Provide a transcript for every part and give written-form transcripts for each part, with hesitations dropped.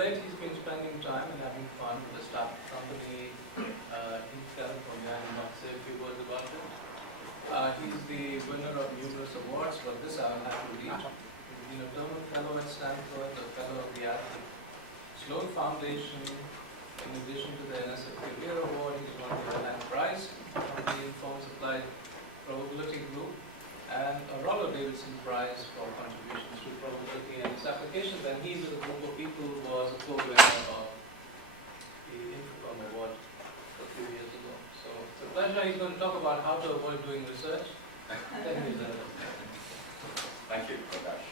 late he's been spending time and having fun with a startup company in California. I might say a few words about it. He's the winner of numerous awards, but this I'll have to read. He's been a Terman Fellow at Stanford, a Fellow of the Athlete Sloan Foundation. In addition to the NSF Career Award, he's won the Land Prize from the Informed Applied Probability Group and a Rollo Davidson Prize for contributions to probability and its applications. And he, with a group of people, was a co-winner of the Infocom Award a few years ago. So it's a pleasure. He's going to talk about how to avoid doing research. Thank you, sir. Thank you, Prakash.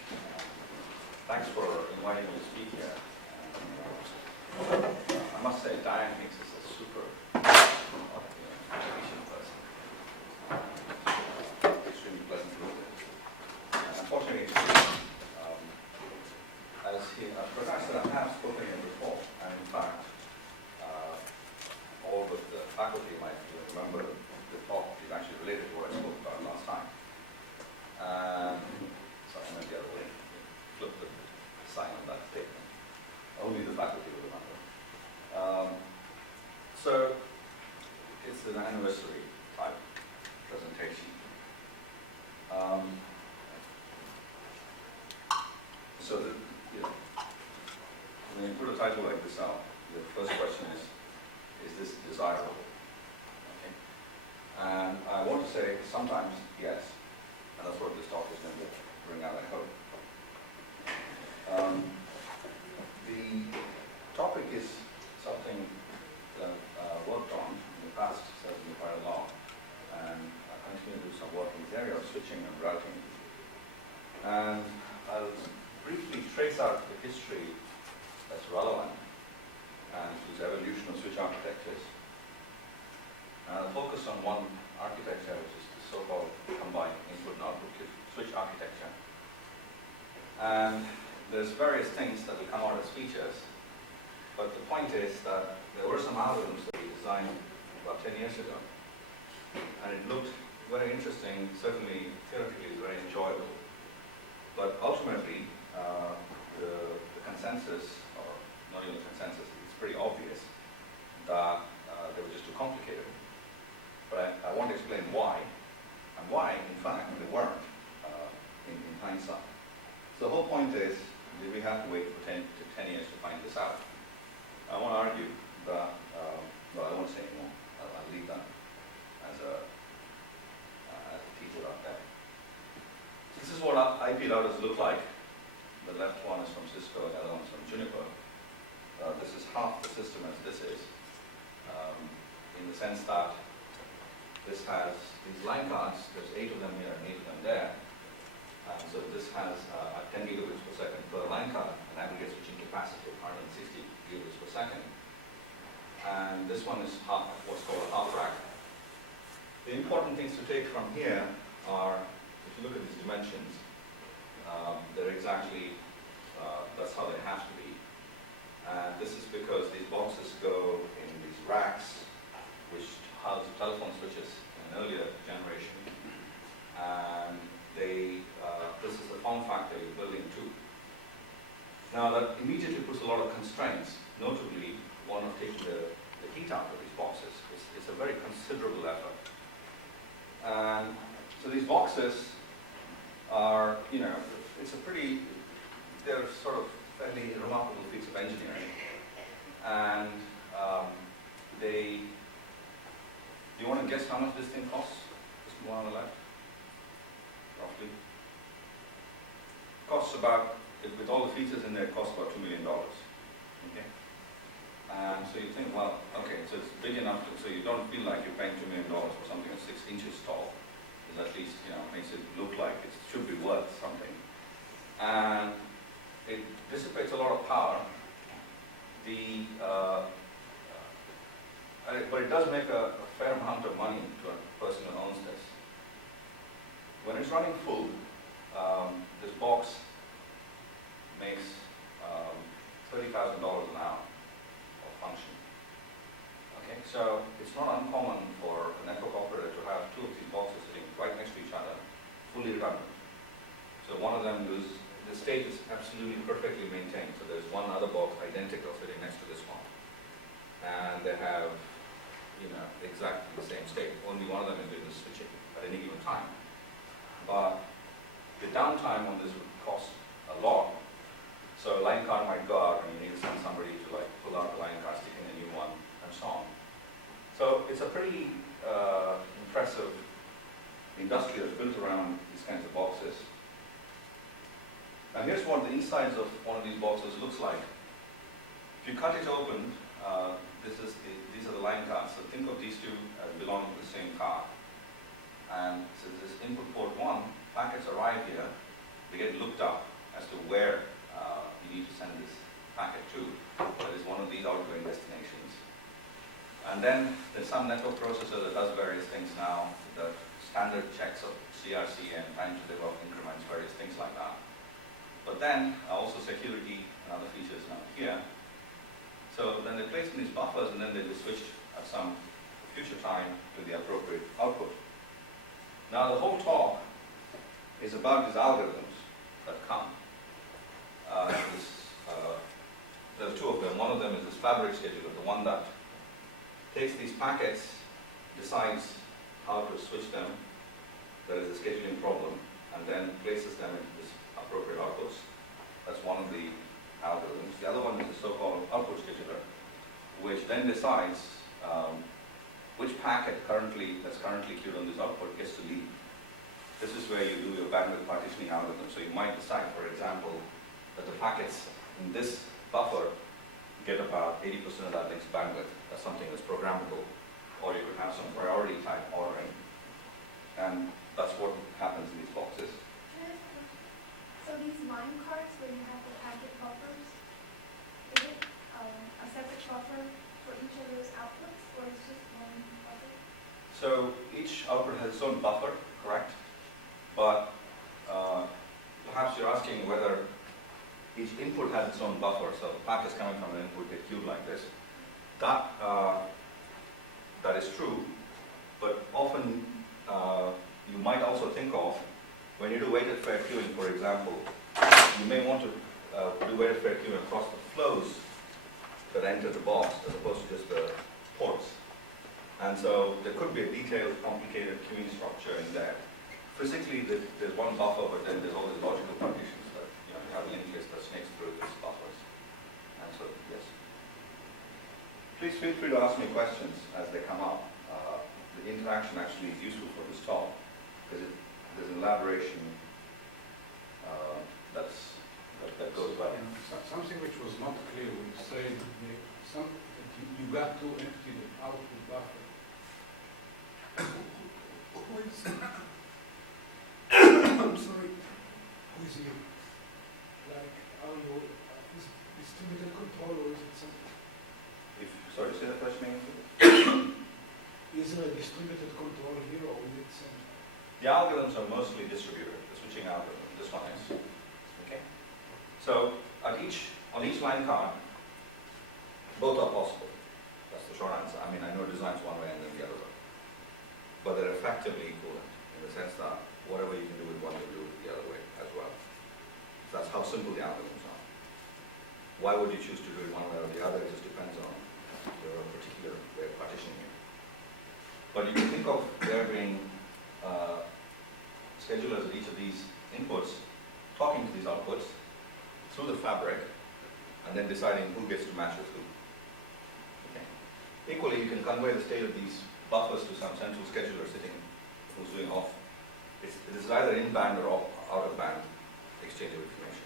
Thanks for inviting me to speak here. I must say, Diane thinks it's a super education person. Extremely pleasant to look at. Unfortunately, as Prakash said, I have spoken here before, and in fact, all but the faculty might remember the talk is actually related to what I spoke about last time. Sorry, I went the other way. Flip the sign on that statement. Only the faculty will remember. So it's an anniversary type presentation. So that, when you put a title like this out, the first question is this desirable? Okay. And I want to say sometimes yes, and that's what this talk is going to bring out, I hope. The topic is something that I've worked on in the past, certainly quite a lot, and I continue to do some work in the area of switching and routing. And I'll briefly trace out the history that's relevant and whose evolution of switch architectures. And I'll focus on one architecture, which is the so-called combined input and output switch architecture. And there's various things that will come out as features, but the point is that there were some algorithms that we designed about 10 years ago, and it looked very interesting, certainly theoretically very enjoyable, but ultimately the consensus, or not even the consensus, it's pretty obvious that they were just too complicated. But I want to explain why, and why, in fact, they weren't in hindsight. So the whole point is, did we have to wait for 10 years to find this out? I want to argue that, well, I won't say anymore. I'll leave that as a teaser out there. So this is what IP routers look like. The left one is from Cisco, the other one is from Juniper. This is half the system as this is, in the sense that this has these line cards. There's 8 of them here and 8 of them there. So this has 10 gigabits per second per line card, an aggregate switching capacity of 160 gigabits per second. And this one is what's called a half rack. The important things to take from here are, if you look at these dimensions, they're exactly, that's how they have to be. And this is because these boxes go in these racks, which house telephone switches in an earlier generation. And this is the form factor you're building to. Now that immediately puts a lot of constraints, notably one of taking the heat out of these boxes. It's a very considerable effort. And so these boxes are, it's a pretty, they're sort of fairly remarkable feats of engineering. And do you want to guess how much this thing costs? This one on the left? Roughly. Costs about, with all the features in there, it costs about $2 million. Okay? And so you think, well, okay, so it's big enough so you don't feel like you're paying $2 million for something that's 6 inches tall. Because at least, makes it look like it should be worth something. And it dissipates a lot of power. But it does make a fair amount of money to a person who owns this. When it's running full, this box makes $30,000 an hour of function. Okay, so it's not uncommon for a network operator to have 2 of these boxes sitting right next to each other, fully redundant. So one of them loses, this state is absolutely perfectly maintained. So there's one other box identical sitting next to this one. And they have, exactly the same state. Only one of them is doing the switching at any given time. But the downtime on this would cost a lot. So a line card might go out and you need to send somebody to pull out the line card, stick in a new one, and so on. So it's a pretty impressive industry that's built around these kinds of boxes. Now here's what the insides of one of these boxes looks like. If you cut it open, these are the line cards. So think of these two as belonging to the same card. And so this input port 1, packets arrive here, they get looked up as to where you need to send this packet to. That is one of these outgoing destinations. And then there's some network processor that does various things now, the standard checks of CRC and time to live of increments, various things like that. But then also security and other features now here. So then they're placed in these buffers and then they will switch at some future time to the appropriate output. Now the whole talk is about these algorithms that come. There are two of them. One of them is this fabric scheduler, the one that takes these packets, decides how to switch them. There is a scheduling problem, and then places them into this appropriate outputs. That's one of the algorithms. The other one is the so-called output scheduler, which then decides which packet that's currently queued on this output gets to leave. This is where you do your bandwidth partitioning algorithm. So you might decide, for example, that the packets in this buffer get about 80% of that link's bandwidth. That's something that's programmable. Or you could have some priority type ordering. And that's what happens in these boxes. So these line cards where you have the packet buffers, is it a separate buffer for each of those outputs, or is it just one buffer? So each output has its own buffer, correct? But perhaps you're asking whether each input has its own buffer. So the packets coming from an input get queued like this. That is true, but often you might also think of, when you do weighted fair queuing, for example, you may want to do weighted fair queuing across the flows that enter the box as opposed to just the ports. And so there could be a detailed, complicated queuing structure in there. Physically, there's one buffer, but then there's all these logical partitions that you have a linked list that snakes through these buffers. And so, yes. Please feel free to ask me questions as they come up. The interaction actually is useful for this talk because there's an elaboration that goes well. Something which was not clear when you said that you got to empty the output buffer. Who is? I'm sorry. Who is you? Like, are you distributed control or is it something? Sorry, say that question again. Is there a distributed control here or is it central? The algorithms are mostly distributed, the switching algorithm. This one is. Okay. So on each line card, both are possible. That's the short answer. I mean, I know designs one way and then the other way. But they're effectively equivalent in the sense that whatever you can do with one, you do with the other way as well. So that's how simple the algorithms are. Why would you choose to do it one way or the other? It just depends on your particular way of partitioning it. But you can think of there being schedulers at each of these inputs talking to these outputs through the fabric and then deciding who gets to match with who. Okay. Equally, you can convey the state of these buffers to some central scheduler sitting who's doing off. It is either in-band or out-of-band exchange of information.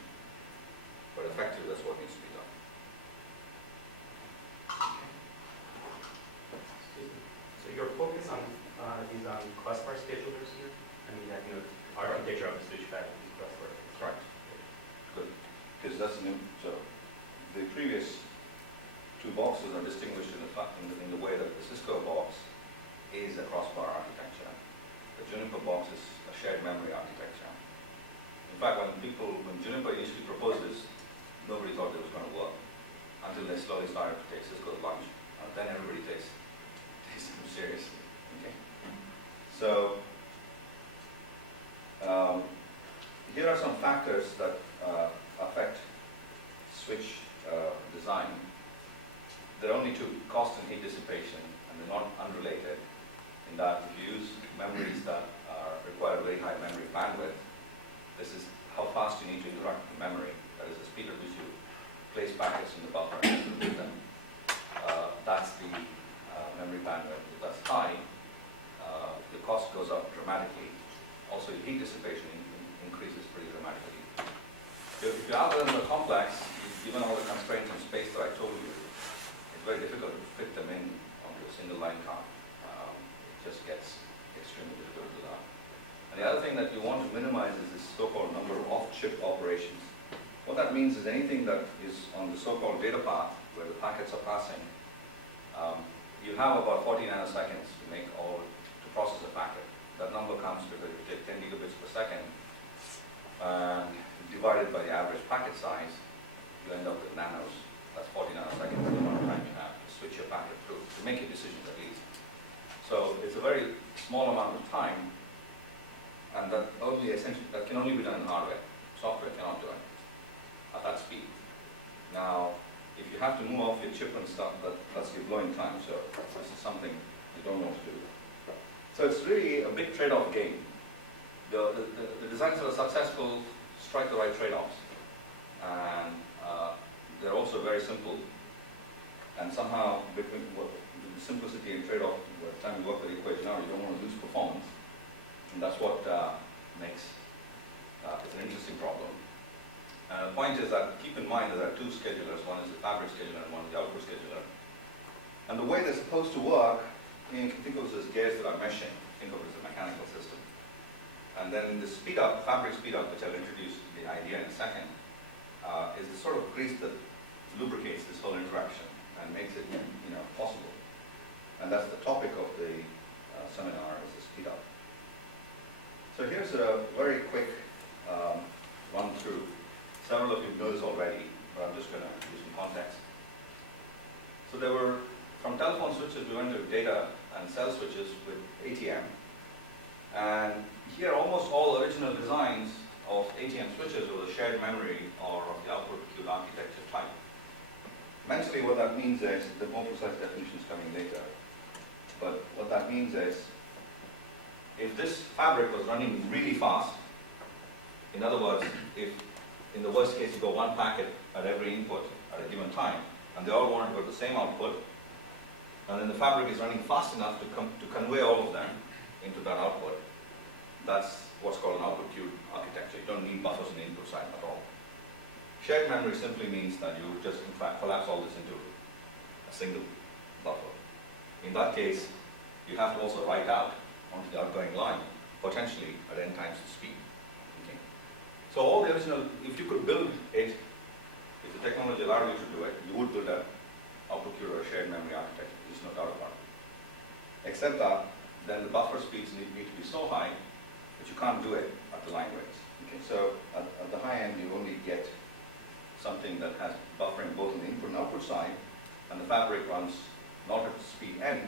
But effectively, that's what needs to be done. So your focus on is on classifier schedulers here? I mean, that, architecture of the switch fabric is classifier. Correct. Good. Because that's new. So the previous two boxes are distinguished in the way that the Cisco box is a crossbar architecture. The Juniper box is a shared memory architecture. In fact, when Juniper initially proposed this, nobody thought it was going to work until they slowly started to take Cisco's lunch. And then everybody takes them seriously. Okay. So here are some factors that affect switch design. There are only two: cost and heat dissipation, and they're not unrelated in that if you use memories that require very high memory bandwidth, this is how fast you need to interact with the memory. That is the speed at which you place packets in the buffer and distribute them. That's the memory bandwidth. If that's high, the cost goes up dramatically. Also, heat dissipation increases pretty dramatically. If your algorithms are complex, given all the constraints on space that I told you, it's very difficult to fit them in onto a single line card. It just gets extremely difficult to do that. And the other thing that you want to minimize is this so-called number of off-chip operations. What that means is anything that is on the so-called data path, where the packets are passing, you have about 40 nanoseconds to process a packet. That number comes because if you take 10 gigabits per second and divide it by the average packet size, you end up with nanos. That's 40 nanoseconds, the amount of time you have to switch your packet through, to make your decisions at least. So it's a very small amount of time, and that can only be done in hardware. Software cannot do it at that speed. Now, if you have to move off your chip and stuff, that's your blowing time. So this is something you don't know what to do. So it's really a big trade-off game. The designs that are successful strike the right trade-offs, and they're also very simple. And somehow, between simplicity and trade-off, by the time you work with the equation out, you don't want to lose performance, and that's what makes it's an interesting problem. The point is that keep in mind that there are two schedulers. One is the fabric scheduler and one is the output scheduler. And the way they're supposed to work, you can think of it as gears that are meshing. Think of it as a mechanical system. And then the speed up, fabric speed up, which I'll introduce the idea in a second, is the sort of grease that lubricates this whole interaction and makes it possible. And that's the topic of the seminar, is the speed up. So here's a very quick run through. Several of you know this already, but I'm just going to give some context. So there were, from telephone switches, we went to data and cell switches with ATM. And here, almost all original designs of ATM switches were the shared memory or of the output queued architecture type. Mentally, what that means is, the more precise definition is coming later, but what that means is, if this fabric was running really fast, in other words, if in the worst case you go one packet at every input at a given time, and they all want to go to the same output, and then the fabric is running fast enough to convey all of them into that output, that's what's called an output queued architecture. You don't need buffers on the input side at all. Shared memory simply means that you just, in fact, collapse all this into a single buffer. In that case, you have to also write out onto the outgoing line, potentially at n times the speed. Okay. So all the original, if you could build it, if the technology allowed you to do it, you would build an output queued or a shared memory architecture. There's no doubt about it. Except that then the buffer speeds need to be so high that you can't do it at the line rates. Okay. So at the high end, you only get something that has buffering both on the input and output side, and the fabric runs not at speed n,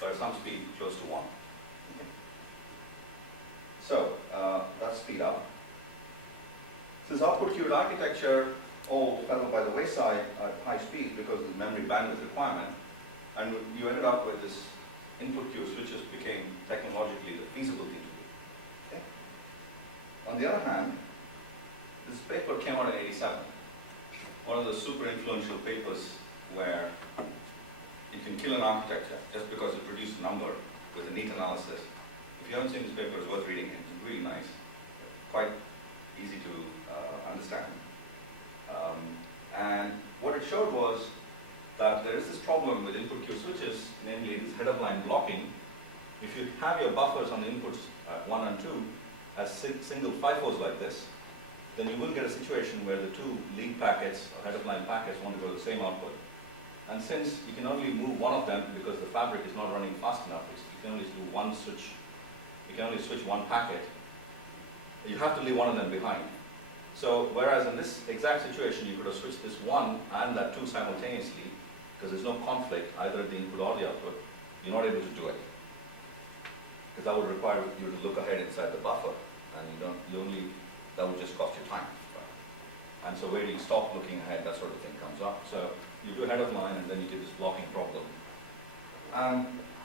but at some speed close to 1. Okay. So that's speed up. This output queued architecture all fell by the wayside at high speed because of the memory bandwidth requirement, and you ended up with this input queue switches became technologically the feasible thing to do. Okay. On the other hand, this paper came out in '87. One of the super influential papers where you can kill an architecture just because it produced a number with a neat analysis. If you haven't seen this paper, it's worth reading it. It's really nice, quite easy to understand. And what it showed was that there is this problem with input queue switches, namely this head-of-line blocking. If you have your buffers on the inputs 1 and 2 as single FIFOs like this, then you will get a situation where the two lead packets or head-of-line packets want to go to the same output. And since you can only move one of them because the fabric is not running fast enough, you can only do one switch, you can only switch one packet, you have to leave one of them behind. So whereas in this exact situation, you could have switched this one and that two simultaneously, because there's no conflict either at the input or the output, you're not able to do it. Because that would require you to look ahead inside the buffer, and you that would just cost you time. Right? And so where do you stop looking ahead, that sort of thing comes up. So you do head of line and then you get this blocking problem.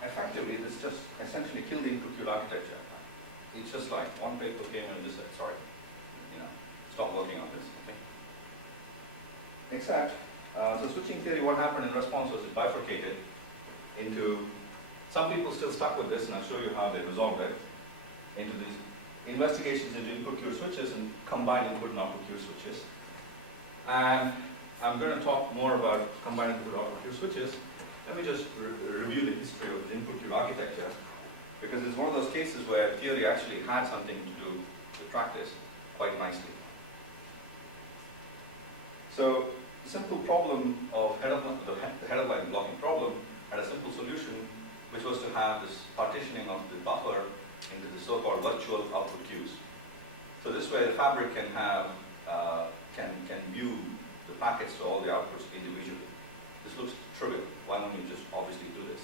Effectively, this just essentially killed the input queue architecture. It's just like one paper came in and just said, sorry, stop working on this. Okay? Except, so switching theory, what happened in response was it bifurcated into, some people still stuck with this, and I'll show you how they resolved it, into these investigations into input queue switches and combined input and output queue switches. And I'm going to talk more about combined input and output queue switches. Let me just review the history of the input queue architecture, because it's one of those cases where theory actually had something to do with practice quite nicely. So the simple problem of the head of line blocking problem had a simple solution, which was to have this partitioning of the buffer into the so-called virtual output queues. So this way the fabric can have can view the packets to all the outputs individually. This looks trivial. Why don't you just obviously do this?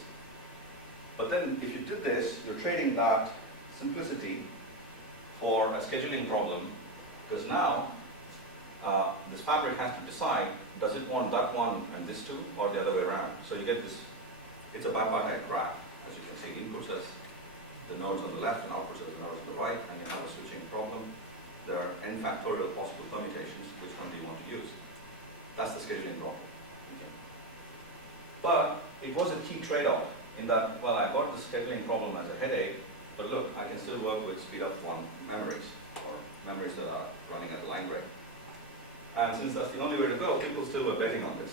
But then if you did this, you're trading that simplicity for a scheduling problem, because now this fabric has to decide, does it want that one and this two, or the other way around? So you get this, it's a bipartite graph. As you can see, inputs as the nodes on the left and outputs as the nodes on the right, and you have a switching problem. There are n factorial possible permutations. Which one do you want to use? That's the scheduling problem. Okay. But it was a key trade-off in that, well, I got the scheduling problem as a headache, but look, I can still work with speed up one memories, or memories that are running at the line rate. And since that's the only way to go, people still were betting on this.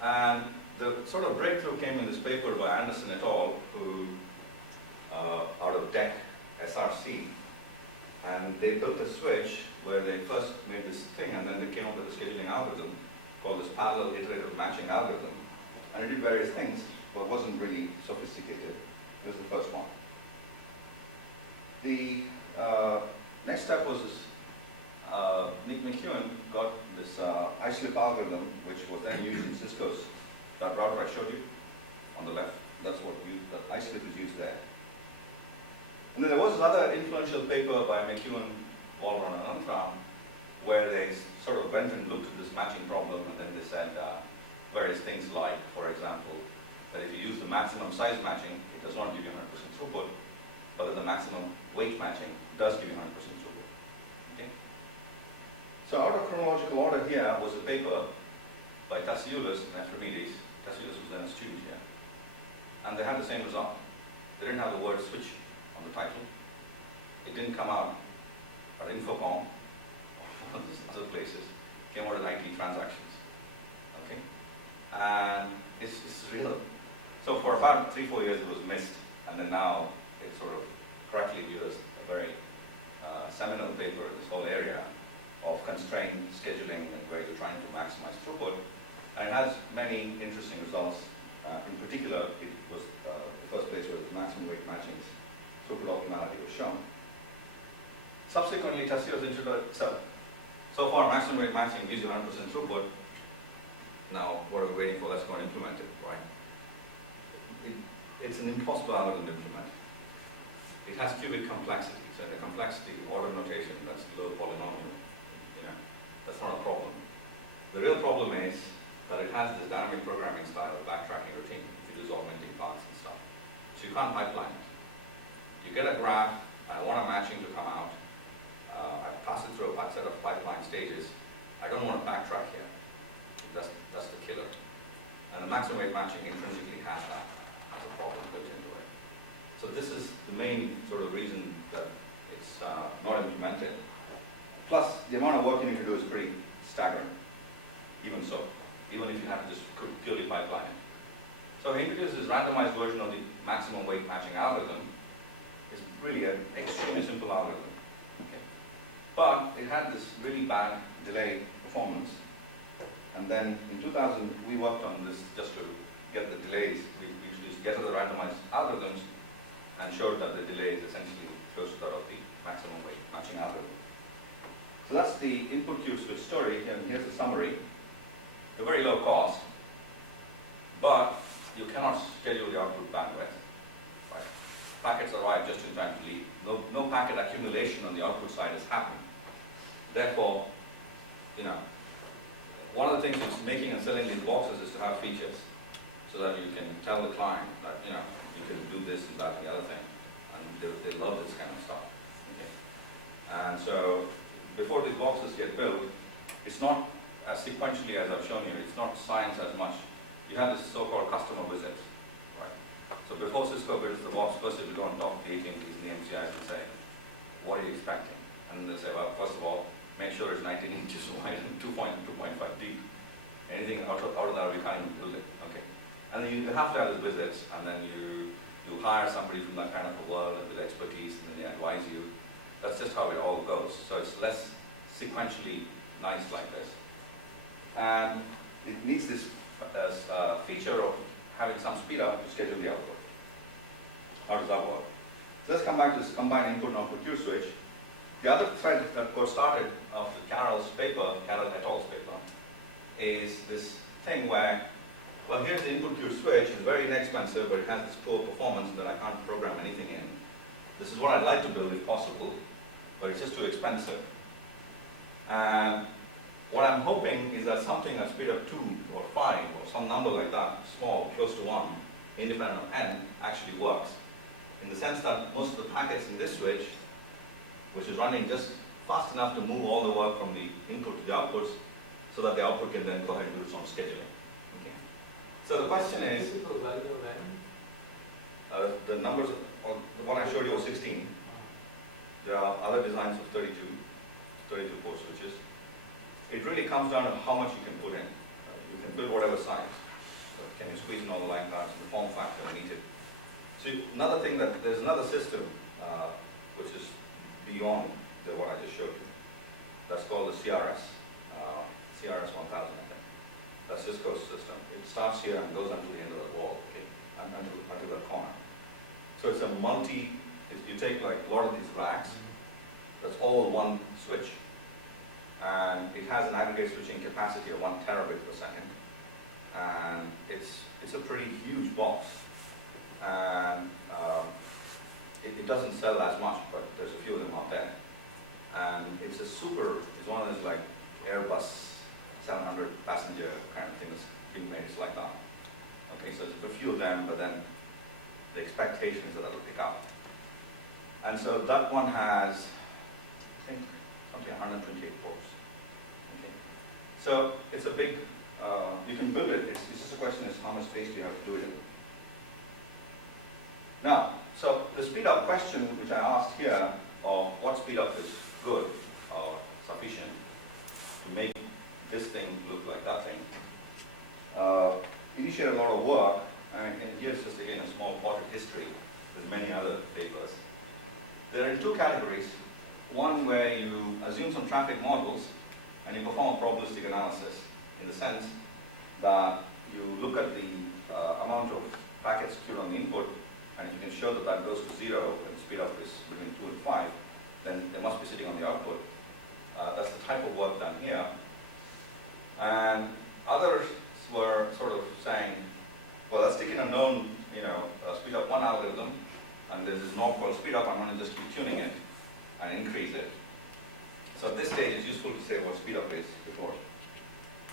And the sort of breakthrough came in this paper by Anderson et al., who, out of DEC SRC, and they built a switch where they first made this thing, and then they came up with a scheduling algorithm called this parallel iterative matching algorithm. And it did various things, but wasn't really sophisticated. It was the first one. The next step was this, Nick McEwen got this iSlip algorithm, which was then used in Cisco's, that router I showed you on the left. That's what that iSlip is used there. And then there was another influential paper by McEwen, Waldron, and Antram, where they sort of went and looked at this matching problem, and then they said various things like, for example, that if you use the maximum size matching, it does not give you 100% throughput, but that the maximum weight matching does give you 100% throughput. Okay? So out of chronological order here was a paper by Tassioulis and Ephraimidis. Tassioulis was then a student here. And they had the same result. They didn't have the word switch on the title. It didn't come out at Infocom or one of these other places. It came out as IT transactions. Okay? And it's real. So for about 3-4 years it was missed, and then now it's sort of correctly viewed as a very seminal paper in this whole area of constrained scheduling and where you're trying to maximize throughput. And it has many interesting results. In particular, it was the first place where the maximum weight matchings throughput optimality was shown. Subsequently, Tassioulis introduced, so far maximum weight matching gives you 100% throughput. Now, what are we waiting for? Let's go and implement it, right? It's an impossible algorithm to implement. It has cubic complexity, so in the complexity order notation, that's low polynomial. That's not a problem. The real problem is that it has this dynamic programming style of backtracking routine, if you use augmenting paths and stuff. So you can't pipeline it. You get a graph, I want a matching to come out, I pass it through a set of pipeline stages. I don't want to backtrack here. That's the killer. And the maximum weight matching intrinsically has that as a problem built into it. So this is the main sort of reason that it's not implemented. Plus, the amount of work you need to do is pretty staggering, even so, even if you have to just purely pipeline it. So he introduced this randomized version of the maximum weight matching algorithm. It's really an extremely simple algorithm. Okay. But it had this really bad delay performance. And then in 2000, we worked on this just to get the delays. We introduced get the randomized algorithms and showed that the delay is essentially close to that of the maximum weight matching algorithm. So that's the input queue switch story, and here's the summary. They're very low cost, but you cannot schedule the output bandwidth. Right? packets arrive just in time to leave. No packet accumulation on the output side has happened. Therefore, one of the things with making and selling these boxes is to have features, so that you can tell the client that, you can do this and that and the other thing. And they love this kind of stuff. Okay. And so, before these boxes get built, it's not as sequentially as I've shown you, it's not science as much. You have this so-called customer visits, right? So before Cisco builds the box, first it will go and talk to the AT&Ts and the MCIs and say, what are you expecting? And they'll say, well, first of all, make sure it's 19 inches wide and 2.5 deep. Anything out of that, we can't even build it, okay? And then you have to have these visits, and then you hire somebody from that kind of a world with expertise, and then they advise you. That's just how it all goes. So it's less sequentially nice like this. And it needs this feature of having some speed up to schedule the output. How does that work? So let's come back to this combined input and output queue switch. The other thread that got started after Carol et al.'s paper, is this thing where, well, here's the input queue switch, it's very inexpensive, but it has this poor performance that I can't program anything in. This is what I'd like to build if possible, but it's just too expensive. And what I'm hoping is that something at speed of 2 or 5 or some number like that, small, close to 1, independent of n, actually works. In the sense that most of the packets in this switch, which is running just fast enough to move all the work from the input to the outputs, so that the output can then go ahead and do its own scheduling. Okay. So the question is, Typical value of n? the numbers, the one I showed you was 16. There are other designs of 32 port switches. It really comes down to how much you can put in. You can build whatever size. But can you squeeze in all the line cards and the form factor needed? So another thing there's another system which is beyond the one I just showed you. That's called the CRS. CRS 1000, I think. That's Cisco's system. It starts here and goes until the end of the wall, okay, until the corner. So it's a you take like a lot of these racks, that's all one switch. And it has an aggregate switching capacity of 1 terabit per second. And it's a pretty huge box. And it doesn't sell as much, but there's a few of them out there. And it's one of those like Airbus 700 passenger kind of thing that's being made. It's like that. Okay, so there's a few of them, but then the expectation is that it'll pick up. And so that one has, I think, something 128 ports. Okay, so it's a big. You can build it. It's just a question is how much space do you have to do it in. Now, so the speed up question, which I asked here, of what speed up is good or sufficient to make this thing look like that thing, initiated a lot of work. And here's just again a small potted history with many other papers. There are 2 categories. One where you assume some traffic models and you perform a probabilistic analysis in the sense that you look at the amount of packets queued on the input, and if you can show that that goes to 0 and speed up is between 2 and 5, then they must be sitting on the output. That's the type of work done here. And others were sort of saying, well, let's take in a known, speed up 1 algorithm, and there's this knob called speed up. I'm going to just keep tuning it and increase it. So at this stage, it's useful to say what speed up is before.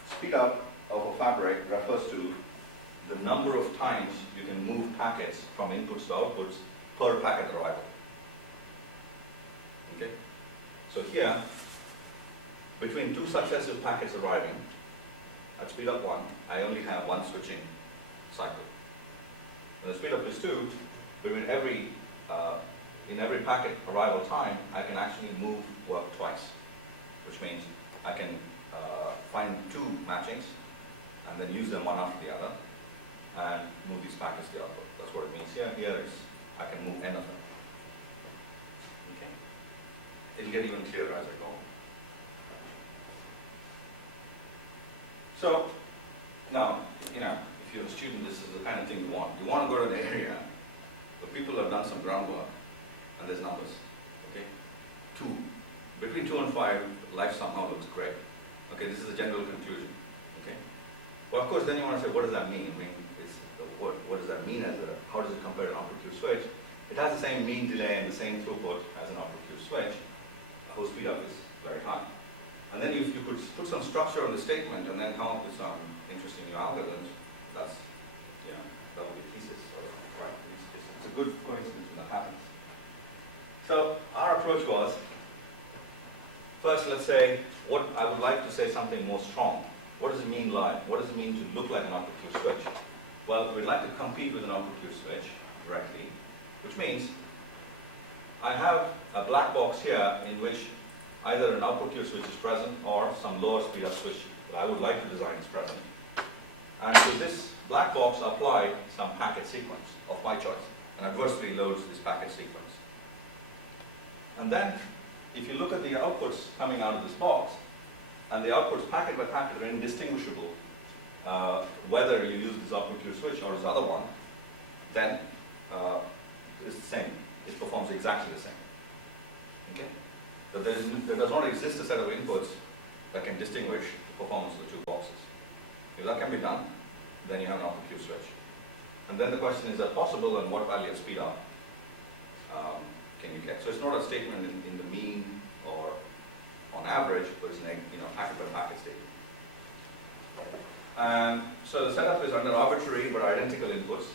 Speed up of a fabric refers to the number of times you can move packets from inputs to outputs per packet arrival. Okay? So here, between 2 successive packets arriving, at speed up 1, I only have 1 switching cycle. When the speed up is 2, between in every packet arrival time, I can actually move work twice, which means I can find 2 matchings and then use them one after the other and move these packets to the output. That's what it means here. Here is I can move n of them. Okay. It'll get even clearer as I go. So now, if you're a student, this is the kind of thing you want. You want to go to an area where people have done some groundwork and there's numbers. Okay? 2. Between 2 and 5, life somehow looks great. Okay, this is the general conclusion. Okay? Well, of course, then you want to say, what does that mean? I mean, what does that mean how does it compare to an output queue switch? It has the same mean delay and the same throughput as an output queue switch, whose speed up is very high. And then if you could put some structure on the statement and then come up with some interesting new algorithms, that's, that would be thesis, or, right? It's a good coincidence when that happens. So our approach was, first let's say, what I would like to say something more strong. What does it mean live? What does it mean to look like an output queue switch? Well, we'd like to compete with an output queue switch directly, which means I have a black box here in which either an output queue switch is present or some lower speed up switch that I would like to design is present. And to this black box apply some packet sequence of my choice, and adversely loads this packet sequence. And then, if you look at the outputs coming out of this box, and the outputs packet by packet are indistinguishable, whether you use this output queue switch or this other one, then it's the same. It performs exactly the same. Okay? But there does not exist a set of inputs that can distinguish the performance of the two boxes. If that can be done, then you have an output queue switch. And then the question is that possible, and what value of speed up can you get? So it's not a statement in the mean or on average, but it's an packet by packet statement. And so the setup is under arbitrary but identical inputs.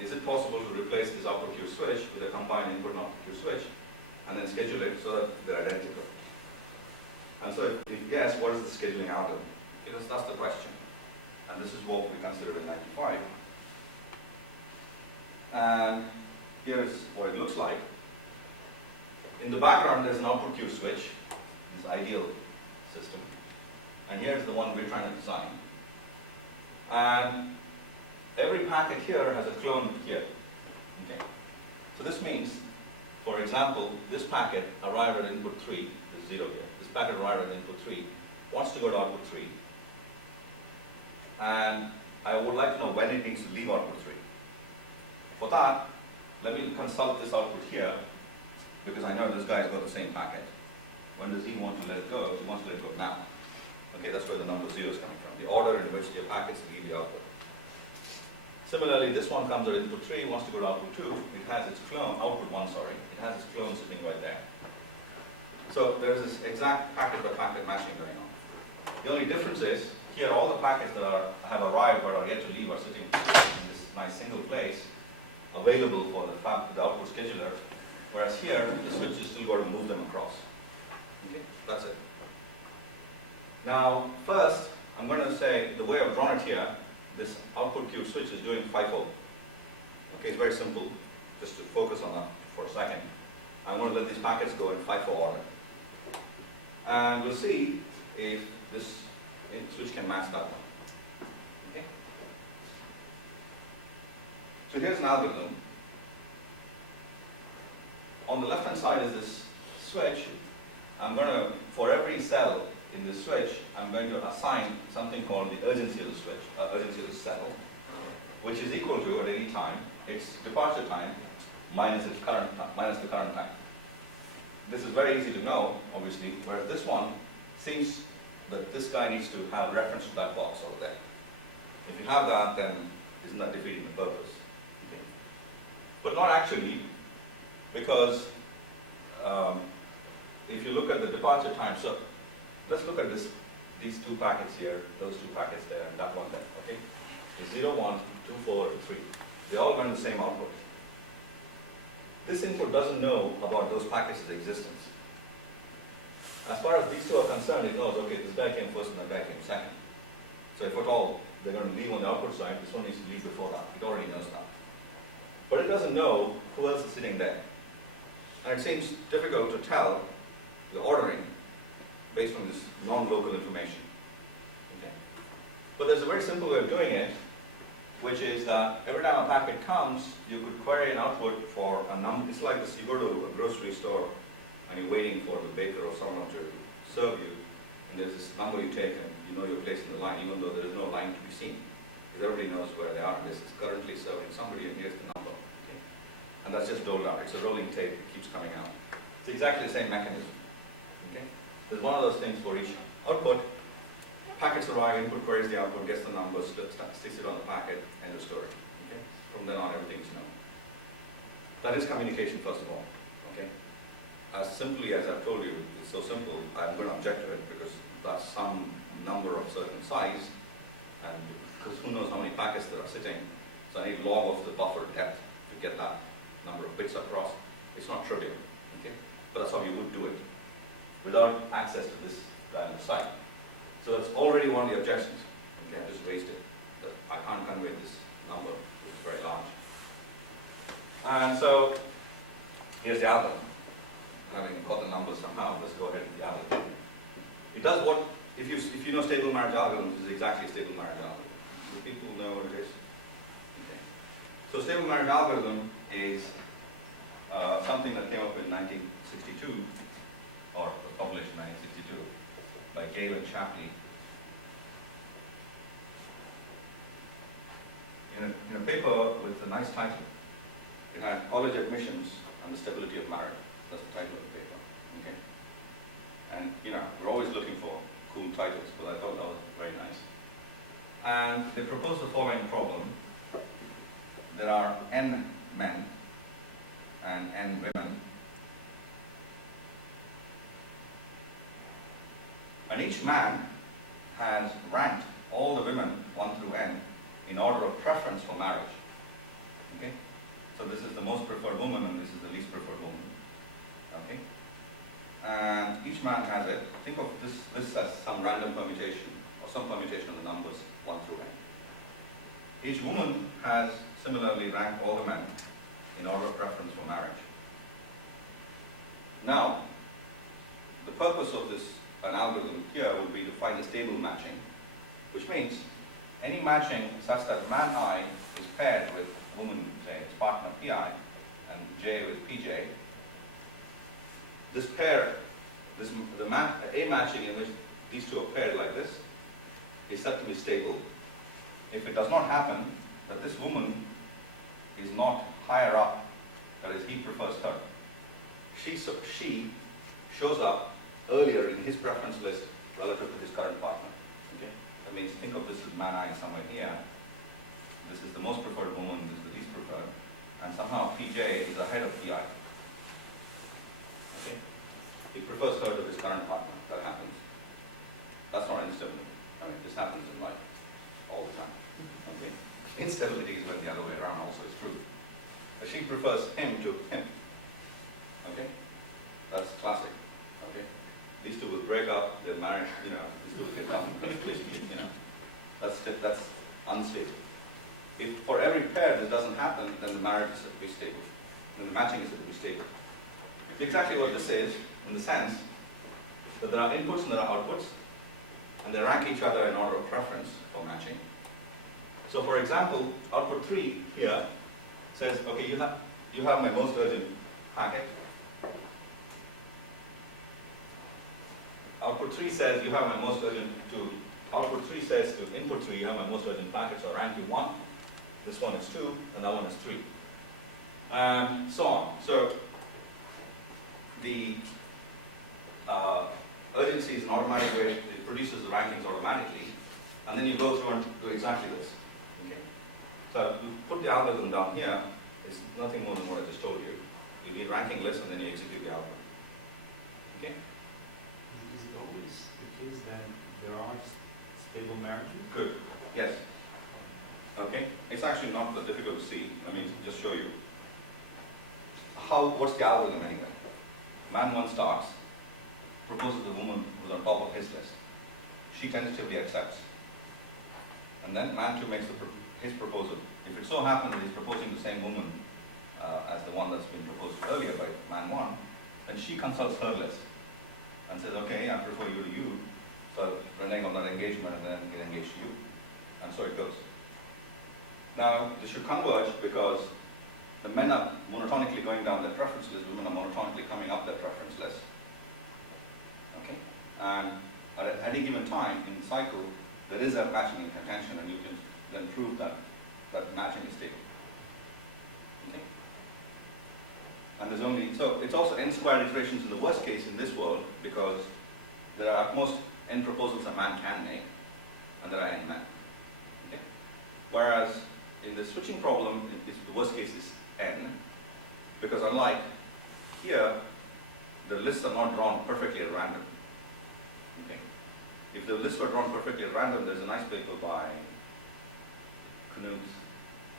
Is it possible to replace this output queue switch with a combined input and output queue switch, and then schedule it so that they're identical? And so if yes, what is the scheduling algorithm? Because that's the question. And this is what we considered in 95. And here's what it looks like. In the background, there's an output queue switch, this ideal system. And here's the one we're trying to design. And every packet here has a clone here. Okay. So this means, for example, this packet arrived at input 3, this 0 here. This packet arrived at input 3, wants to go to output 3. And I would like to know when it needs to leave output 3. For that, let me consult this output here, because I know this guy's got the same packet. When does he want to let it go? He wants to let it go now. Okay, that's where the number 0 is coming from, the order in which the packets leave the output. Similarly, this one comes at input 3, wants to go to output 2. It has its clone, output 1, sorry. It has its clone sitting right there. So there's this exact packet by packet matching going on. The only difference is, here all the packets that have arrived but are yet to leave are sitting in this nice single place, available for the output scheduler, whereas here, the switch is still got to move them across. Okay, that's it. Now, first, I'm going to say, the way I've drawn it here, this output queue switch is doing FIFO. Okay, it's very simple. Just to focus on that for a second. I'm going to let these packets go in FIFO order. And we'll see if this switch can match that one. Okay? So here's an algorithm. On the left-hand side is this switch. I'm going to, for every cell in this switch, I'm going to assign something called the urgency of the switch, urgency of the cell, which is equal to, at any time, its departure time minus its current minus the current time. This is very easy to know, obviously, whereas this one seems that this guy needs to have reference to that box over there. If you have that, then isn't that defeating the purpose? Okay. But not actually, because if you look at the departure time, so let's look at these two packets here, those two packets there, and that one there, okay? The 0, 1, 2, 4, 3. They all run the same output. This input doesn't know about those packets' existence. As far as these two are concerned, it knows, okay, this guy came first and that guy came second. So if at all they're going to leave on the output side, this one needs to leave before that. It already knows that. But it doesn't know who else is sitting there. And it seems difficult to tell the ordering based on this non-local information. Okay. But there's a very simple way of doing it, which is that every time a packet comes, you could query an output for a number. It's like this, you go to a grocery store and you're waiting for the baker or someone to serve you, and there's this number you take and you know your place in the line, even though there is no line to be seen. Because everybody knows where they are, and this is currently serving somebody, and here's the number. Okay. And that's just doled out. It's a rolling tape, it keeps coming out. It's exactly the same mechanism. Okay. There's one of those things for each output. Packets arrive, input queries the output, gets the number, sticks it on the packet, end of story. Okay? From then on, everything is known. That is communication, first of all. Okay? As simply as I've told you, it's so simple, I'm going to object to it because that's some number of certain size, and because who knows how many packets there are sitting, so I need log of the buffer depth to get that number of bits across. It's not trivial, okay? But that's how you would do it, without access to this kind of site. So that's already one of the objections. Okay, I just raised it, that I can't convey this number, which is very large. And so, here's the algorithm. Having got the numbers somehow, let's go ahead with the algorithm. It does what, if you know stable marriage algorithm, this is exactly a stable marriage algorithm. Do people know what it is? Okay. So stable marriage algorithm is something that came up in 1962, or was published in 1962, by Gale and Shapley. In a paper with a nice title. It had college admissions and the stability of marriage. That's the title of the paper. Okay. And we're always looking for cool titles, but I thought that was very nice. And they proposed the following problem. There are n men and n women. And each man has ranked all the women 1 through n in order of preference for marriage. Okay? So this is the most preferred woman and this is the least preferred woman. Okay? And each man has it. Think of this as some random permutation or some permutation of the numbers 1 through n. Each woman has similarly ranked all the men in order of preference for marriage. Now, the purpose of an algorithm here would be to find a stable matching, which means any matching such that man I is paired with woman, say, its partner Pi, and J with Pj. This pair, a matching in which these two are paired like this, is said to be stable. If it does not happen, that this woman is not higher up, that is, he prefers her. She shows up earlier in his preference list relative to his current partner. Okay? That means think of this as man I somewhere here. This is the most preferred woman, this is the least preferred, and somehow Pj is ahead of Pi. Okay? He prefers her to his current partner. That happens. That's not instability. I mean, this happens in life all the time. Okay? Instability is when the other way around also is true. But she prefers him to him. Okay? That's classic. Okay? These two will break up, they'll marry, these two will get down completely, That's unstable. If for every pair this doesn't happen, then the marriage is said to be stable. Then the matching is said to be stable. Exactly what this is, in the sense that there are inputs and there are outputs, and they rank each other in order of preference for matching. So for example, output 3 here says, okay, you have my most urgent packet. Output 3 says you have my most urgent output 3 says to input 3, you have my most urgent packet, so I rank you 1. This one is 2, and that one is 3. So on. So the urgency is an automatic way, it produces the rankings automatically, and then you go through and do exactly this. Okay? So you put the algorithm down here, it's nothing more than what I just told you. You need ranking lists and then you execute the output. Okay? Is it always the case that there are stable marriages? Good. Yes. Okay? It's actually not that difficult to see. Let me just show you. What's the algorithm anyway? Man 1 starts, proposes a woman who's on top of his list. She tentatively accepts. And then man 2 makes his proposal. If it so happens that he's proposing the same woman as the one that's been proposed earlier by man 1, then she consults her list and says, okay, I prefer you to you. So reneging on that engagement and then get engaged to you. And so it goes. Now, this should converge because the men are monotonically going down their preference list, women are monotonically coming up their preference list. Okay? And at any given time in the cycle, there is a matching in contention, and you can then prove that matching is stable. Okay? And there's only, so it's also n squared iterations in the worst case in this world, because there are at most n proposals a man can make, and there are n men. Okay? Whereas in the switching problem, the worst case is n, Because unlike here, the lists are not drawn perfectly at random. Okay. If the lists were drawn perfectly at random, there's a nice paper by Knut,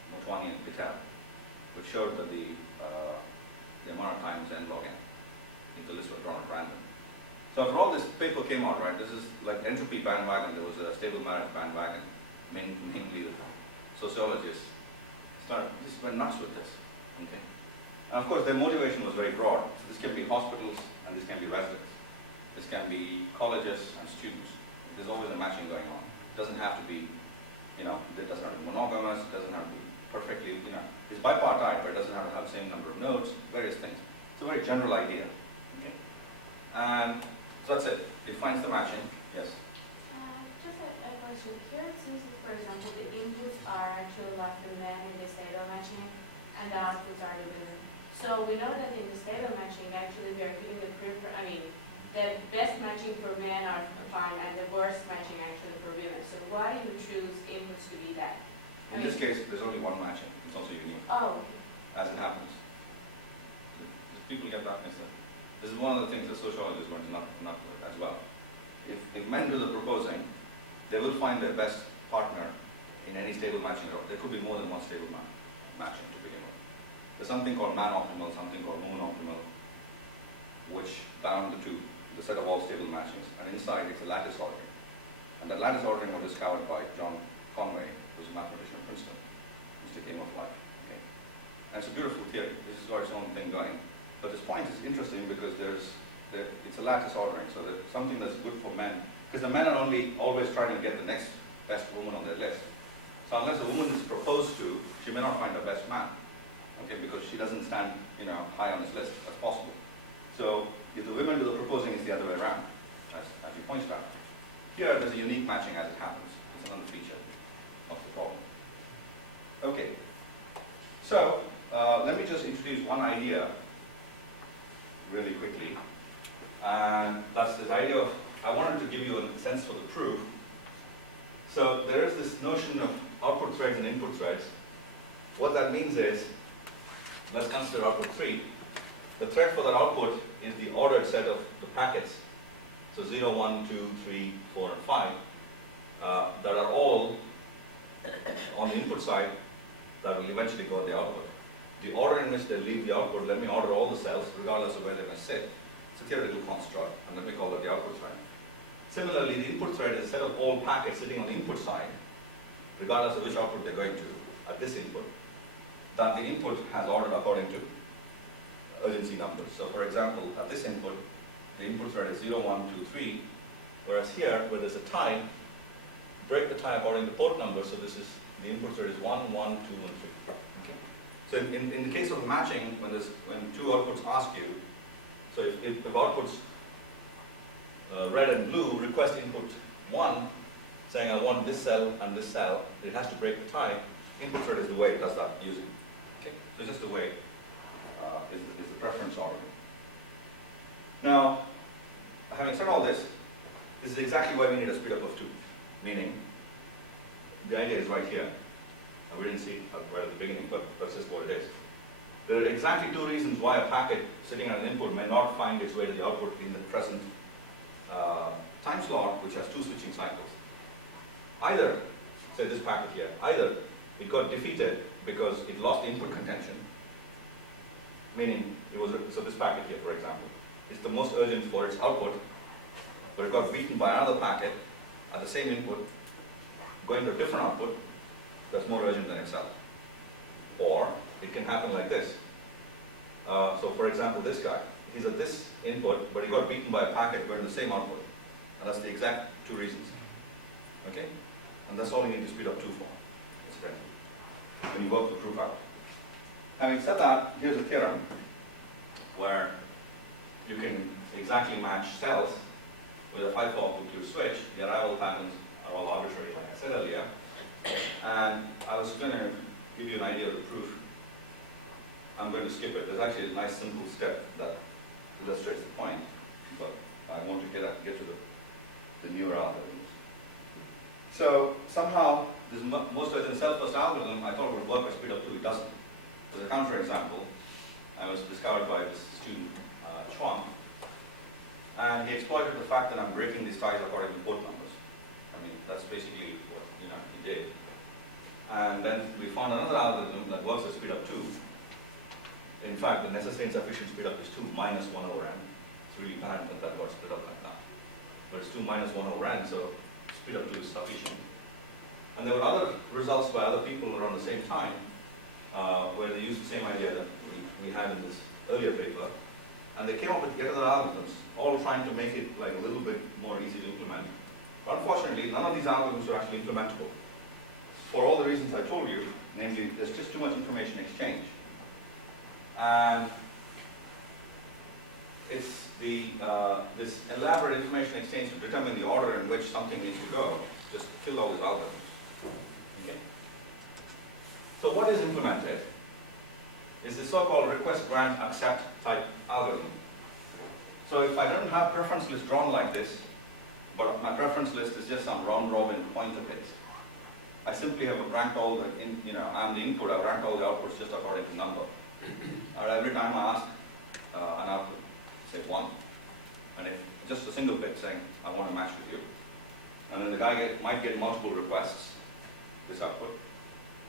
Motwani, and Patel, which showed that the amount of time is n log n if the lists were drawn at random. So after all this paper came out, right, this is like entropy bandwagon. There was a stable marriage bandwagon, mainly the sociologists just went nuts with this. Okay. And of course, their motivation was very broad. So this can be hospitals, and this can be residents. This can be colleges and students. There's always a matching going on. It doesn't have to be, it doesn't have to be monogamous. It doesn't have to be perfectly, it's bipartite, but it doesn't have to have the same number of nodes, various things. It's a very general idea. Okay. And so that's it. It finds the matching. Yes. Just a question. Here it seems that, for example, the inputs are actually like the men in the state of matching, and the outputs are the women. So we know that in the state of matching, actually, we are giving the best matching for men are fine, and the worst matching actually for women. So why do you choose inputs to be that? In this case, there's only one matching. It's also unique. Oh. As it happens. People get that mixed up. This is one of the things that sociologists want to not with as well. If men do the proposing, they will find their best partner in any stable matching. There could be more than one stable matching to begin with. There's something called man optimal, something called moon optimal, which bound the two, the set of all stable matchings. And inside, it's a lattice ordering. And that lattice ordering was discovered by John Conway, who's a mathematician at Princeton, Mr. Game of Life. Okay. And it's a beautiful theory. This has got its own thing going. But this point is interesting because it's a lattice ordering, so that something that's good for men, because the men are always trying to get the next best woman on their list. So unless a woman is proposed to, she may not find her best man, okay, because she doesn't stand, high on his list. That's possible. So if the women do the proposing, it's the other way around, as you pointed out. Here, there's a unique matching as it happens. It's another feature of the problem. Okay. So let me just introduce one idea really quickly. And that's this idea of, I wanted to give you a sense for the proof. So there is this notion of output threads and input threads. What that means is, let's consider output 3. The thread for that output is the ordered set of the packets. So 0, 1, 2, 3, 4, and 5 that are all on the input side that will eventually go on the output. The order in which they leave the output, let me order all the cells regardless of where they may sit. It's a theoretical construct, and let me call that the output thread. Similarly, the input thread is a set of all packets sitting on the input side, regardless of which output they're going to, at this input, that the input has ordered according to urgency numbers. So for example, at this input, the input thread is 0, 1, 2, 3, whereas here, where there's a tie, break the tie according to port number, so this is, the input thread is 1, 1, 2, and 3. Okay. So in the case of matching, when two outputs ask you, so if outputs red and blue request input 1, saying I want this cell and this cell, it has to break the tie. Input thread is the way it does that using. Okay, so just the way is the preference ordering. Now, having said all this is exactly why we need a speedup of 2. Meaning, the idea is right here. We didn't see it right at the beginning, but that's just what it is. There are exactly 2 reasons why a packet sitting at an input may not find its way to the output in the present time slot, which has 2 switching cycles. Either, say this packet here, either it got defeated because it lost the input contention, meaning it was, so this packet here, for example, is the most urgent for its output, but it got beaten by another packet at the same input, going to a different output that's more urgent than itself. Or it can happen like this. So for example, this guy, he's at this input, but he got beaten by a packet going to the same output. And that's the exact 2 reasons. Okay? And that's all you need to speed up 2 for, when you work the proof out. Having said that, here's a theorem where you can exactly match cells with a 5-4 output Q switch. The arrival patterns are all arbitrary, like I said earlier. And I was going to give you an idea of the proof. I'm going to skip it. There's actually a nice simple step that illustrates the point, but I want to get to the newer algorithms. So somehow, this most urgent cell first algorithm, I thought would work at speed up 2. It doesn't. There's a counterexample. and was discovered by this student, Chuang. And he exploited the fact that I'm breaking these ties according to port numbers. I mean, that's basically what he did. And then we found another algorithm that works at speed up 2. In fact, the necessary and sufficient speed up is 2 minus 1 over n. It's really bad that that got split up like that. But it's 2 minus 1 over n, so speed up 2 is sufficient. And there were other results by other people around the same time where they used the same idea that we had in this earlier paper. And they came up with yet other algorithms, all trying to make it like a little bit more easy to implement. But unfortunately, none of these algorithms are actually implementable. For all the reasons I told you, namely, there's just too much information exchange. And it's this elaborate information exchange to determine the order in which something needs to go, just kill all these algorithms. Okay? So what is implemented is the so-called request, grant, accept type algorithm. So if I don't have preference list drawn like this, but my preference list is just some round-robin pointer bits, I simply have ranked all the, I'm the input, I've ranked all the outputs just according to number. And every time I ask an output, say 1, and if just a single bit saying, I want to match with you. And then the guy might get multiple requests, this output,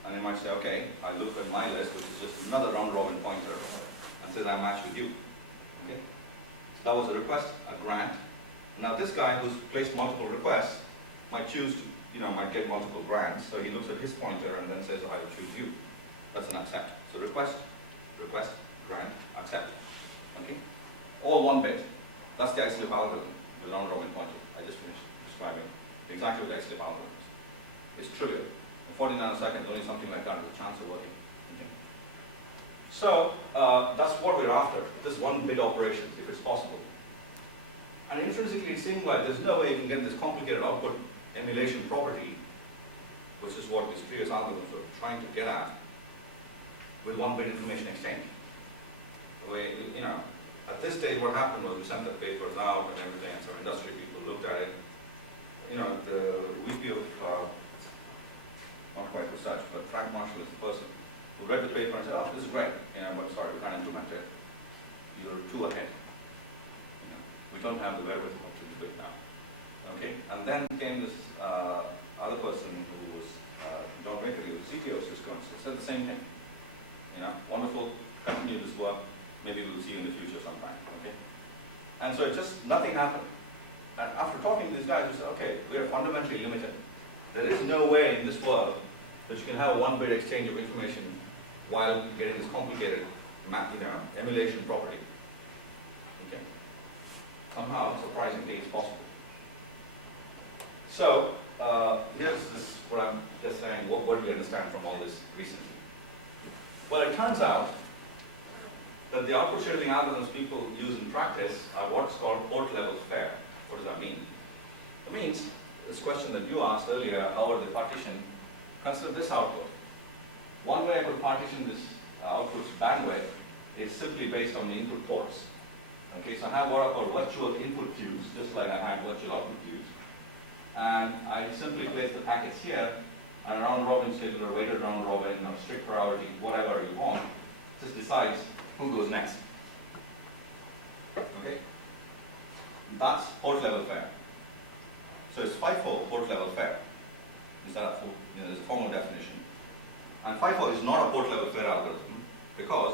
and he might say, okay, I look at my list, which is just another round-robin pointer, and says, I match with you. Okay? So that was a request, a grant. Now this guy who's placed multiple requests might choose to, might get multiple grants, so he looks at his pointer and then says, I will choose you. That's an accept. So request, grant, accept. Okay? All one bit. That's the islip algorithm, the round-robin pointer. I just finished describing exactly what the islip algorithm is. It's trivial. In 40 nanoseconds, only something like that has a chance of working. Okay? So that's what we're after. This one-bit operations, if it's possible. And intrinsically, it seems like there's no way you can get this complicated output emulation property, which is what these previous algorithms were trying to get at, with one-bit information exchange. The way, at this stage, what happened was we sent the papers out and everything, and so industry people looked at it. The VP of, not quite research, but Frank Marshall is the person who read the paper and said, oh, this is great, but sorry, we can't implement it. You're too ahead. We don't have the wherewithal to do it now. Okay? And then came this other person who was John Baker, who was CTO of Cisco, and said the same thing. Wonderful, continue this work, maybe we'll see you in the future sometime. Okay? And so nothing happened. And after talking to these guys, we said, okay, we are fundamentally limited. There is no way in this world that you can have a one-bit exchange of information while getting this complicated emulation property. Okay? Somehow, surprisingly, it's possible. So, here's this, what I'm just saying, what do we understand from all this recently? Well, it turns out that the output scheduling algorithms people use in practice are what's called port-level fair. What does that mean? It means, this question that you asked earlier, how are they partitioned? Consider this output. One way I could partition this output's bandwidth is simply based on the input ports. Okay, so I have what are called virtual input queues, just like I had virtual output queues. And I simply place the packets here, and a round-robin scheduler, weighted round-robin, or strict priority, whatever you want, just decides who goes next. Okay? That's port-level fair. So it's FIFO port-level fair. There's a formal definition. And FIFO is not a port-level fair algorithm because,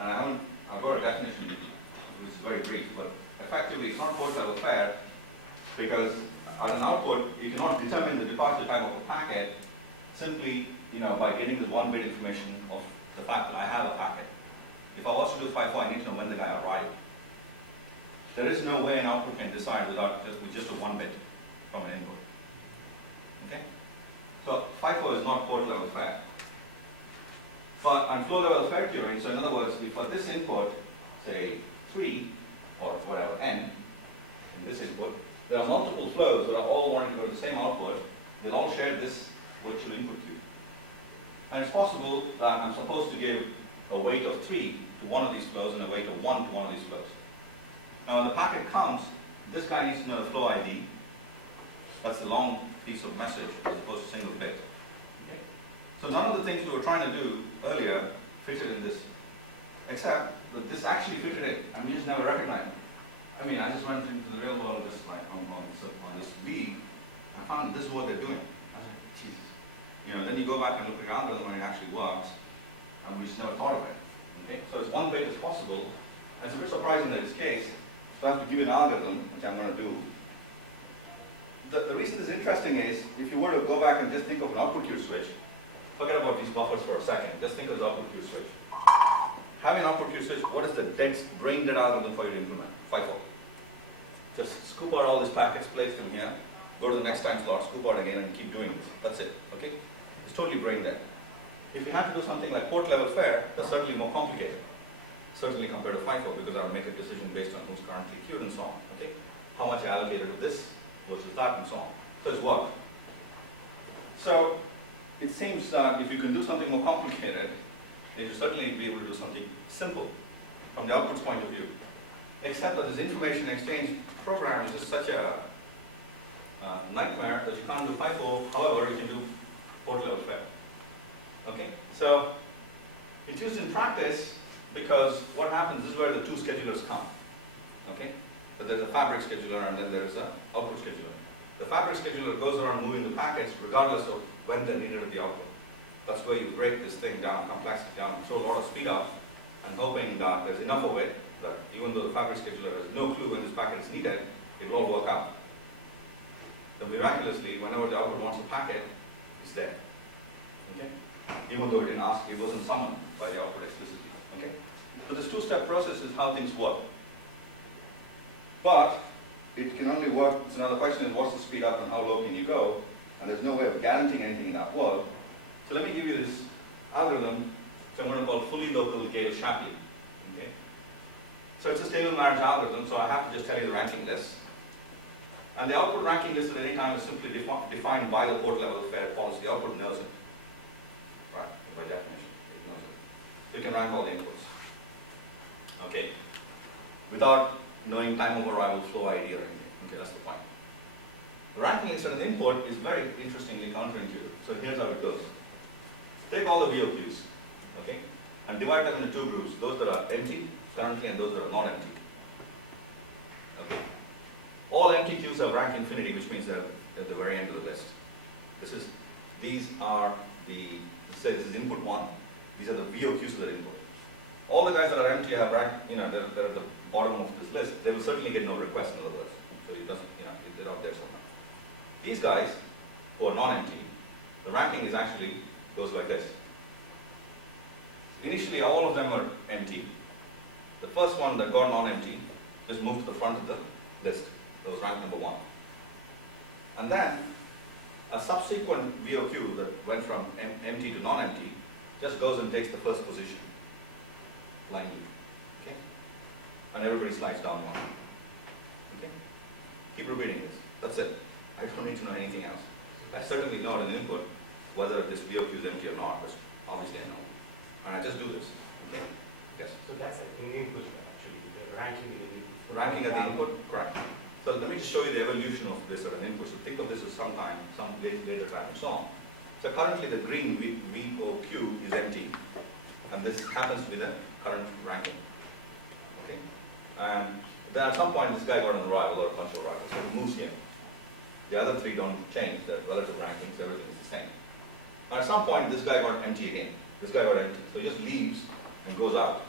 and I've got a definition which is very brief, but effectively it's not port-level fair because at an output you cannot determine the departure time of a packet simply by getting this one bit information of the fact that I have a packet. If I was to do FIFO, I need to know when the guy arrived. There is no way an output can decide with just a one bit from an input. Okay? So FIFO is not port-level fair. But on flow-level fair queuing, so in other words, if for this input, say 3 or whatever, n, in this input, there are multiple flows that are all wanting to go to the same output. They'll all share this virtual input queue. And it's possible that I'm supposed to give a weight of 3 to one of these flows and a weight of 1 to one of these flows. Now when the packet comes, this guy needs to know the flow ID. That's the long piece of message as opposed to single bit. Okay? So none of the things we were trying to do earlier fitted in this Except that this actually fitted in, and we just never recognized it. I mean, I just went into the real world just like on this V, I found this is what they're doing. I was like, Jesus. You know, then you go back and look at the algorithm when it actually works, and we just never thought of it. Okay? So it's one bit is possible. And it's a bit surprising that it's case. So I have to give you an algorithm, which I'm going to do. The reason this is interesting is, if you were to go back and just think of an output queue switch, forget about these buffers for a second, just think of the output queue switch. Having an output queue switch, what is the brain dead algorithm for you to implement? FIFO. Just scoop out all these packets, place them here, go to the next time slot, scoop out again, and keep doing this. That's it. Okay? It's totally brain dead. If you have to do something like port level fare, that's certainly more complicated. Certainly compared to FIFO, because I'll make a decision based on who's currently queued and so on. Okay? How much I allocated to this versus that and so on. So it's work. So it seems that if you can do something more complicated, then you certainly be able to do something simple from the output's point of view. Except that this information exchange program is just such a nightmare that you can't do FIFO. However, you can do port level fare. Okay? So it's used in practice because what happens, this is where the two schedulers come. Okay? But there's a fabric scheduler and then there's an output scheduler. The fabric scheduler goes around moving the packets regardless of when they're needed at the output. That's where you break this thing down, complexity down, throw a lot of speed up, and hoping that there's enough of it that even though the fabric scheduler has no clue when this packet is needed, it will all work out. Then miraculously, whenever the output wants a packet, it's there. Okay? Even though it didn't ask, it wasn't summoned by the output explicitly. Okay? So this two-step process is how things work. But it can only work, so now the question is what's the speed up and how low can you go? And there's no way of guaranteeing anything in that world. So let me give you this algorithm, which I'm going to call fully local Gale-Shapley. Okay? So it's a stable marriage algorithm, so I have to just tell you the ranking list. And the output ranking list at any time is simply defined by the port level fare policy. The output knows it. Right, by definition, it knows it. So you can rank all the inputs. Okay? Without knowing time of arrival, flow ID or anything. Okay, that's the point. The ranking list at an input is very interestingly counterintuitive. So here's how it goes. Take all the VOQs, okay, and divide them into two groups, those that are empty currently and those that are not empty. Okay. All empty queues have rank infinity, which means they're at the very end of the list. These are the, say this is input 1, these are the VOQs of that input. All the guys that are empty have rank, they're at the bottom of this list. They will certainly get no request in other words. So it doesn't, they're out there somewhere. These guys who are non-empty, the ranking is actually goes like this. Initially, all of them are empty. The first one that got non-empty just moved to the front of the list. That was rank number 1. And then a subsequent VOQ that went from empty to non-empty just goes and takes the first position blindly. Okay? And everybody slides down 1. Okay? Keep repeating this. That's it. I don't need to know anything else. I certainly know at an input whether this VOQ is empty or not, but obviously I know. And I just do this. Okay? Yes? So that's an input actually, the ranking in the input. Ranking at the input? Correct. So let me just show you the evolution of this at an input. So think of this as some later time and so on. So currently the green VOQ is empty. And this happens to be the current ranking. Okay? And then at some point this guy got an arrival or a bunch of arrivals. So it moves here. The other three don't change, the relative rankings, everything is the same. And at some point this guy got empty again. This guy got empty. So he just leaves and goes out.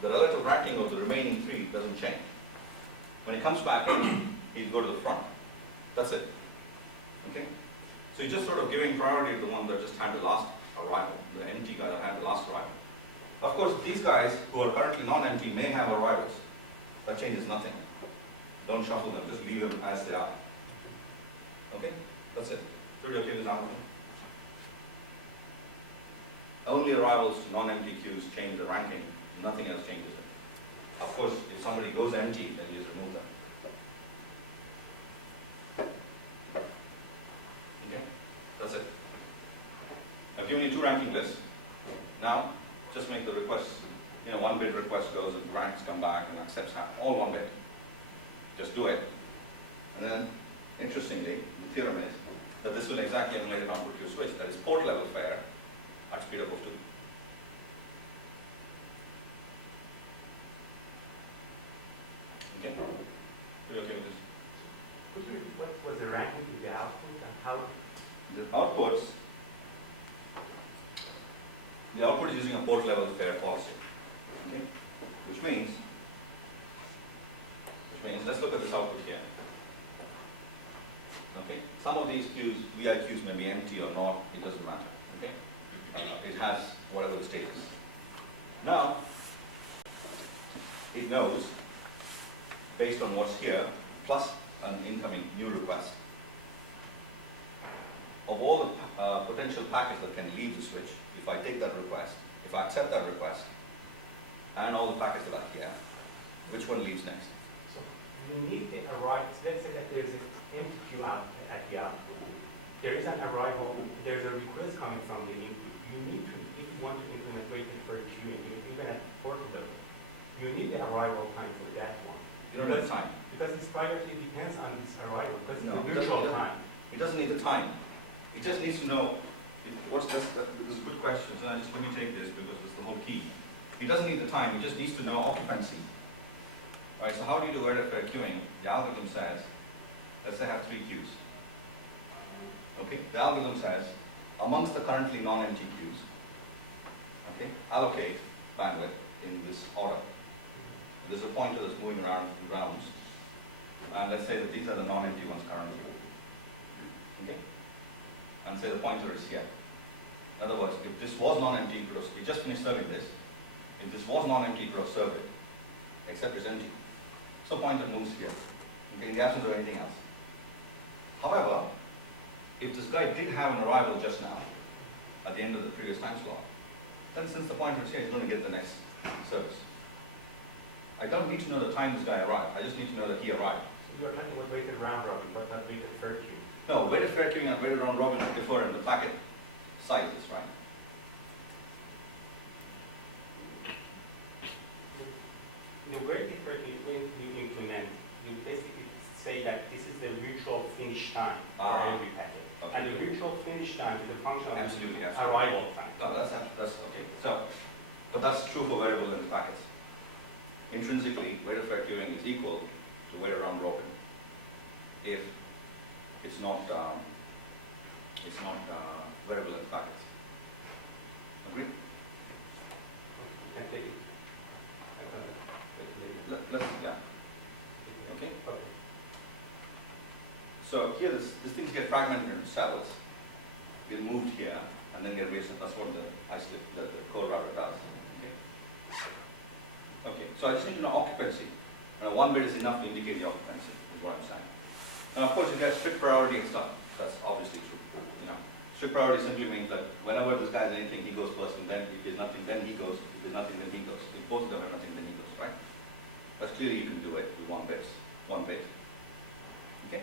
The relative ranking of the remaining 3 doesn't change. When he comes back in, he'll go to the front. That's it. Okay? So you're just sort of giving priority to the one that just had the last arrival, the empty guy that had the last arrival. Of course, these guys who are currently non-empty may have arrivals. That changes nothing. Don't shuffle them, just leave them as they are. Okay? That's it. So you're okay with that? Only arrivals to non-empty queues change the ranking. Nothing else changes it. Of course, if somebody goes empty, then you just remove them. Okay? That's it. I've given you 2 ranking lists. Now, just make the request. 1 bit request goes and ranks come back and accepts all 1 bit. Just do it. And then, interestingly, the theorem is that this will exactly emulate an output queue switch. That is port level fare at speed up of 2. what was the ranking to the output and how? The output is using a port level fair policy. Okay? Which means, let's look at this output here. Okay? Some of these queues, VI queues may be empty or not, it doesn't matter. Okay? It has whatever the state is. Now, it knows, based on what's here, plus an incoming new request, of all the potential packets that can leave the switch, if I take that request, if I accept that request, and all the packets that are here, which one leaves next? So you need the arrival. Let's say that there's an empty queue out at the output. There is an arrival. There's a request coming from the input. You need to, if you want to implement waiting for a queue, even at port level, you need the arrival time for that one. You don't have time. Because its priority depends on its arrival. Because it's No, the virtual time. It doesn't need the time. It just needs to know what's this. This is a good question. So let me take this because it's the whole key. It doesn't need the time. It just needs to know occupancy. All right. So how do you do fair queuing? The algorithm says, let's say I have 3 queues. Okay. The algorithm says, amongst the currently non-empty queues, okay, allocate bandwidth in this order. There's a pointer that's moving around in rounds, and let's say that these are the non-empty ones currently. Okay. And say the pointer is here. In other words, if this was non-empty, you just finished serving this. If this was non-empty, you could have served it, except it's empty. So pointer moves here, okay, in the absence of anything else. However, if this guy did have an arrival just now, at the end of the previous time slot, then since the pointer is here, he's going to get the next service. I don't need to know the time this guy arrived. I just need to know that he arrived. So you're talking about weighted round robin, but not weighted fair queue. No, weighted fair queuing and weighted round robin differ in the packet sizes, right? The weighted fair queue, when you implement, you basically say that this is the virtual finish time for every packet. Okay. And the virtual finish time is a function of Absolutely. arrival time. No, that's okay. So, but that's true for variable length packets. Intrinsically, weighted fair queuing is equal to weighted round robin if it's not variable length packets. Agree? And take it. Let's yeah. Okay. Okay. So here, these things get fragmented into cells, get moved here, and then get reset. That's what the code router does. Okay. Okay. So I just need to know occupancy. And 1 bit is enough to indicate the occupancy. Is what I'm saying. And of course, you get strict priority and stuff. That's obviously true. You know, strict priority simply means that whenever this guy has anything, he goes first, and then if there's nothing, then he goes. If there's nothing, then he goes. If both of them have nothing, then he goes. Right? But clearly, you can do it with 1 bit. 1 bit. Okay.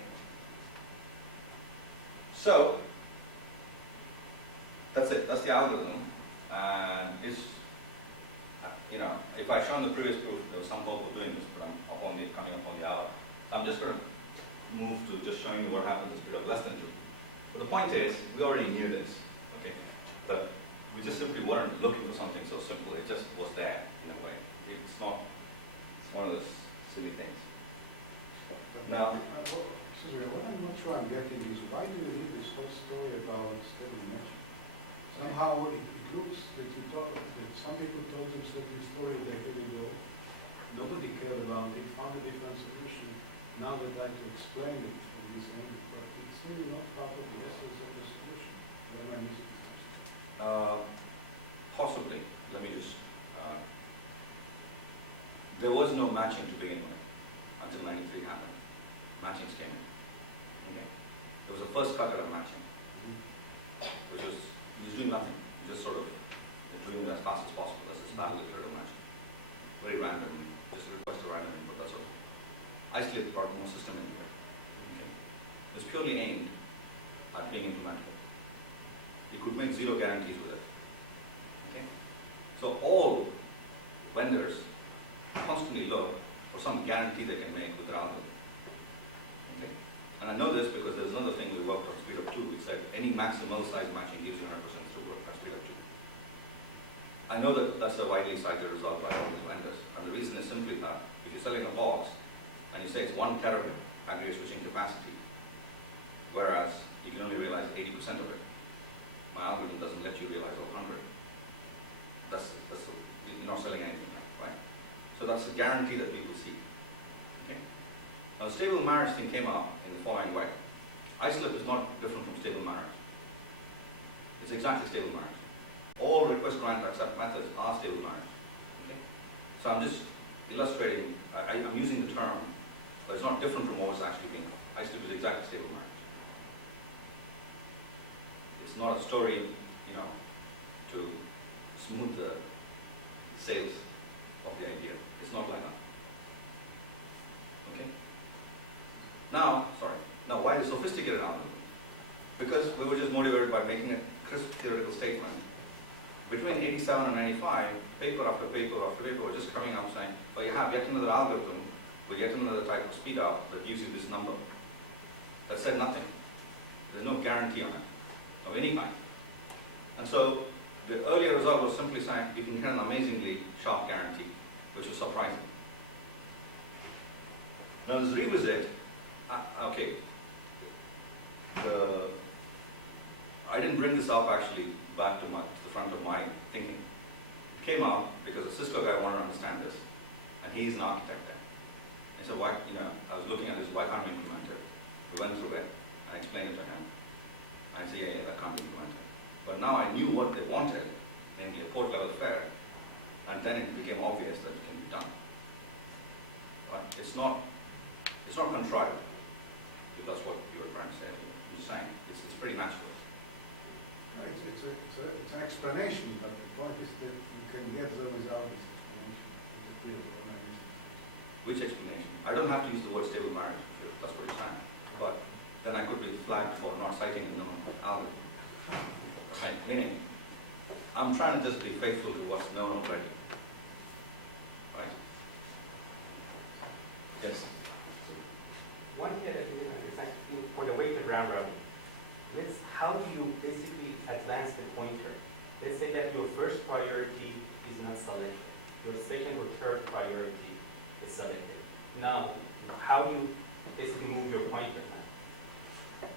So that's it. That's the algorithm, and it's if I shown the previous proof, there was some hope of doing this, but I'm coming up on the hour. So I'm just going to move to just showing you what happens at the speed of less than 2. But the point is, we already knew this, okay? But we just simply weren't looking for something so simple. It just was there in a way. It's not. It's one of those silly things. Now, excuse me, what I'm not sure I'm getting is why do you need this whole story about stable matching? Somehow it looks that that some people told themselves this story a decade ago. Nobody cared about it, found a different solution. Now they'd like to explain it from this angle, but it's really not part of the essence of the solution. What am I missing? possibly. Let me just. There was no matching to begin with until '93 happened. Matchings came in. Okay. There was a first cut at matching, which was doing nothing, just sort of doing it as fast as possible. That's a parallel iterative matching. Very random, just a request to random input. That's all. Isolate the part, no system anywhere. Okay. It was purely aimed at being implementable. You could make zero guarantees with it. Okay. So all vendors constantly look for some guarantee they can make with their algorithm. Okay? And I know this because there's another thing we worked on speed up 2, which said any maximal size matching gives you 100% throughput at speed up 2. I know that that's a widely cited result by all these vendors, and the reason is simply that if you're selling a box and you say it's 1 terabit aggregate switching capacity, you only realize 80% of it. My algorithm doesn't let you realize all 100. You're not selling anything, right? So that's a guarantee that people seek. Okay? Now, the stable marriage thing came up in the following way. Islip is not different from stable marriage. It's exactly stable marriage. All request grant accept methods are stable marriage. Okay? So I'm just illustrating, I'm using the term, but it's not different from what it's actually being. Islip is exactly stable marriage. It's not a story, to smooth the sales of the idea. It's not like that. Okay? Now, why the sophisticated algorithm? Because we were just motivated by making a crisp theoretical statement. Between 87 and 95, paper after paper after paper were just coming up saying, well, you have yet another algorithm with yet another type of speed up that gives you this number. That said nothing. There's no guarantee on it, of any kind. And so, the earlier result was simply saying, you can get an amazingly sharp guarantee, which was surprising. Now, let's revisit. Okay. I didn't bring this up actually back to the front of my thinking. It came out because a Cisco guy wanted to understand this, and he's an architect then. He said, why, I was looking at this, why can't we implement it? We went through it, I explained it to him. I said, yeah, that can't be implemented. But now I knew what they wanted, namely a port level fare, and then it became obvious that it can be done. Right? It's not contrived, if that's what you were trying to say. I'm just saying, it's pretty natural. No, it's an explanation, but the point is that you can get the without this explanation. It's a clear organization. Which explanation? I don't have to use the word stable marriage, if that's what you're saying. But then I could be flagged for not citing a known algorithm. Right? Meaning, I'm trying to just be faithful to what's known already. Right? Yes? One thing that you didn't understand, for the weighted round robin, how do you basically advance the pointer? Let's say that your first priority is not selected. Your second or third priority is selected. Now, how do you basically move your pointer now?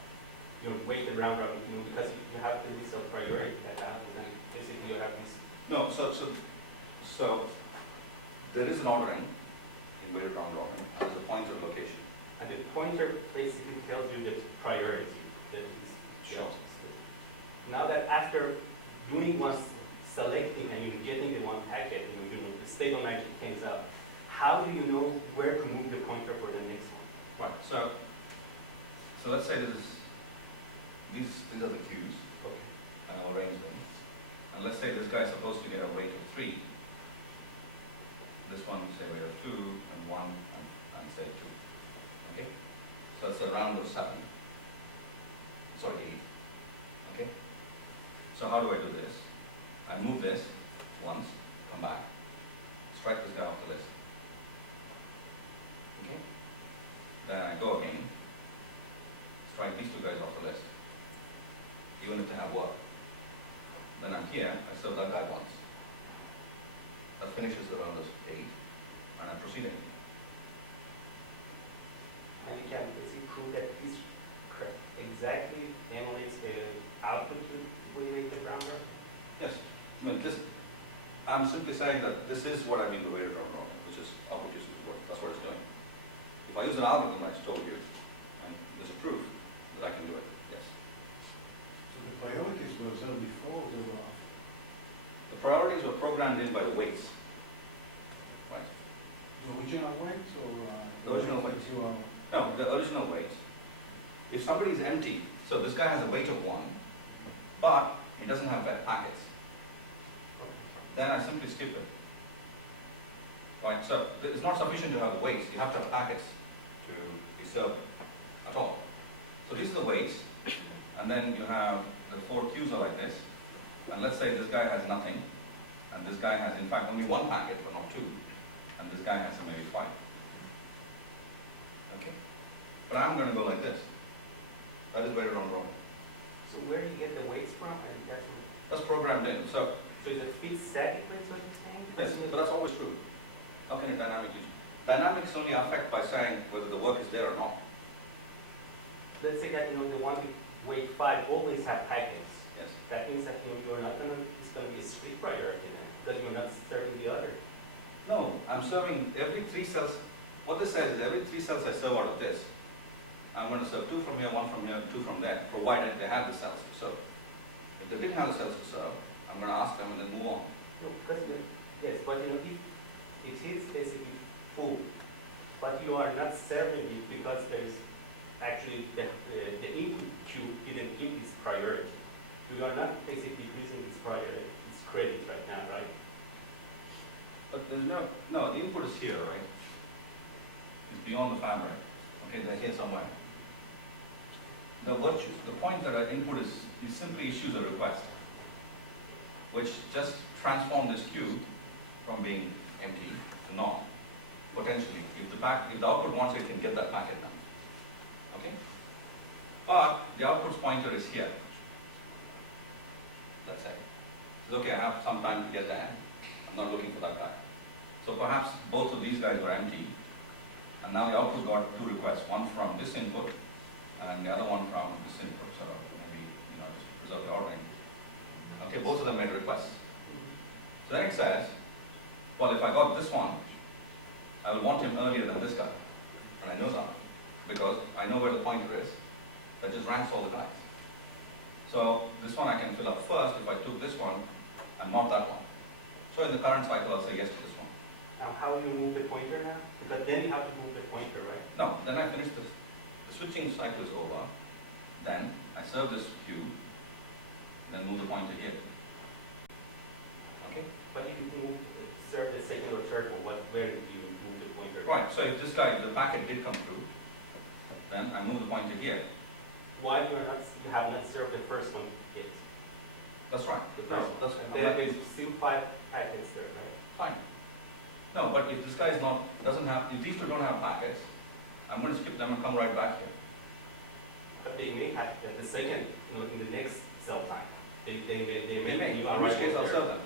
Your weighted round robin, because you have the list of priority that happens, and basically you have this. No, so there is an ordering in weighted round robin as a pointer location. And the pointer basically tells you the priority that is. Sure. Now that after doing one selecting and you're getting the one packet, the stable magic comes up, how do you know where to move the pointer for the next one? Right. So let's say these are the queues, Okay. and I'll arrange them. And let's say this guy is supposed to get a weight of 3. This one, say weight of 2, and 1, and say 2. Okay? So it's a round of 7. Sorry, 8. Okay? So how do I do this? I move this once, come back, strike this guy off the list. Okay? Then I go again, strike these 2 guys off the list, even if they have work. Then I'm here, I serve that guy once. That finishes the round of 8, and I'm proceeding. And you can basically prove that this exactly emulates the output to weighted round robin? Yes. I mean, I'm simply saying that this is what I mean by weighted round robin, which is output uses work. That's what it's doing. If I use an algorithm, I just told you, and there's a proof that I can do it. Yes. So the priorities were there before they were after. The priorities were programmed in by the weights. Right. The original weights or The original weights. You are No, the original weights. If somebody is empty, so this guy has a weight of 1, but he doesn't have packets, then I simply skip it. Right, so it's not sufficient to have the weights, you have to have packets to be served at all. So these are the weights, and then you have the 4 queues are like this, and let's say this guy has nothing, and this guy has in fact only 1 packet, but not 2, and this guy has maybe 5. Okay? But I'm going to go like this. That is weighted round robin. So where do you get the weights from? And That's programmed in. So is it fixed static weights, what you're saying? yes, but that's always true. How can you dynamically? Dynamics only affect by saying whether the work is there or not. Let's say that the one wait 5 always have packets. Yes. That means that you're not gonna, it's gonna be a split priority then, because you're not serving the other. No, I'm serving every 3 cells. What this says is every 3 cells I serve out of this, I'm going to serve 2 from here, 1 from here, 2 from there, provided they have the cells to serve. If they didn't have the cells to serve, I'm going to ask them and then move on. No, because, yes, but if it is basically full, but you are not serving it because there's actually the input queue didn't give this priority. You are not basically decreasing its priority, its credit right now, right? But there's no, the input is here, right? It's beyond the fabric. Okay, they're here somewhere. The point that our input is simply issues a request, which just transforms this queue from being empty to not. Potentially, if the output wants it, it can get that packet now. Okay? But the output's pointer is here. Let's say. It's okay, I have some time to get there. I'm not looking for that guy. So perhaps both of these guys were empty, and now the output got 2 requests, one from this input and the other one from this input. So maybe, just to preserve the ordering. Okay, both of them made requests. So then it says, well, if I got this one, I will want him earlier than this guy. And I know that because I know where the pointer is. That just ranks all the guys. So this one I can fill up first if I took this one and not that one. So in the current cycle, I'll say yes to this one. Now, how do you move the pointer now? Because then you have to move the pointer, right? No, then I finish this. The switching cycle is over. Then I serve this queue, then move the pointer here. Okay? But if you serve the second or third one, where do you move the pointer? Right, so if this guy, the packet did come through, then I move the pointer here. Why you have not served the first one yet? That's right. The first, that's And there's still 5 packets there, right? fine. No, but if this guy if these 2 don't have packets, I'm going to skip them and come right back here. But they may have the second, in the next cell time. They may In make you which case I'll there. serve them.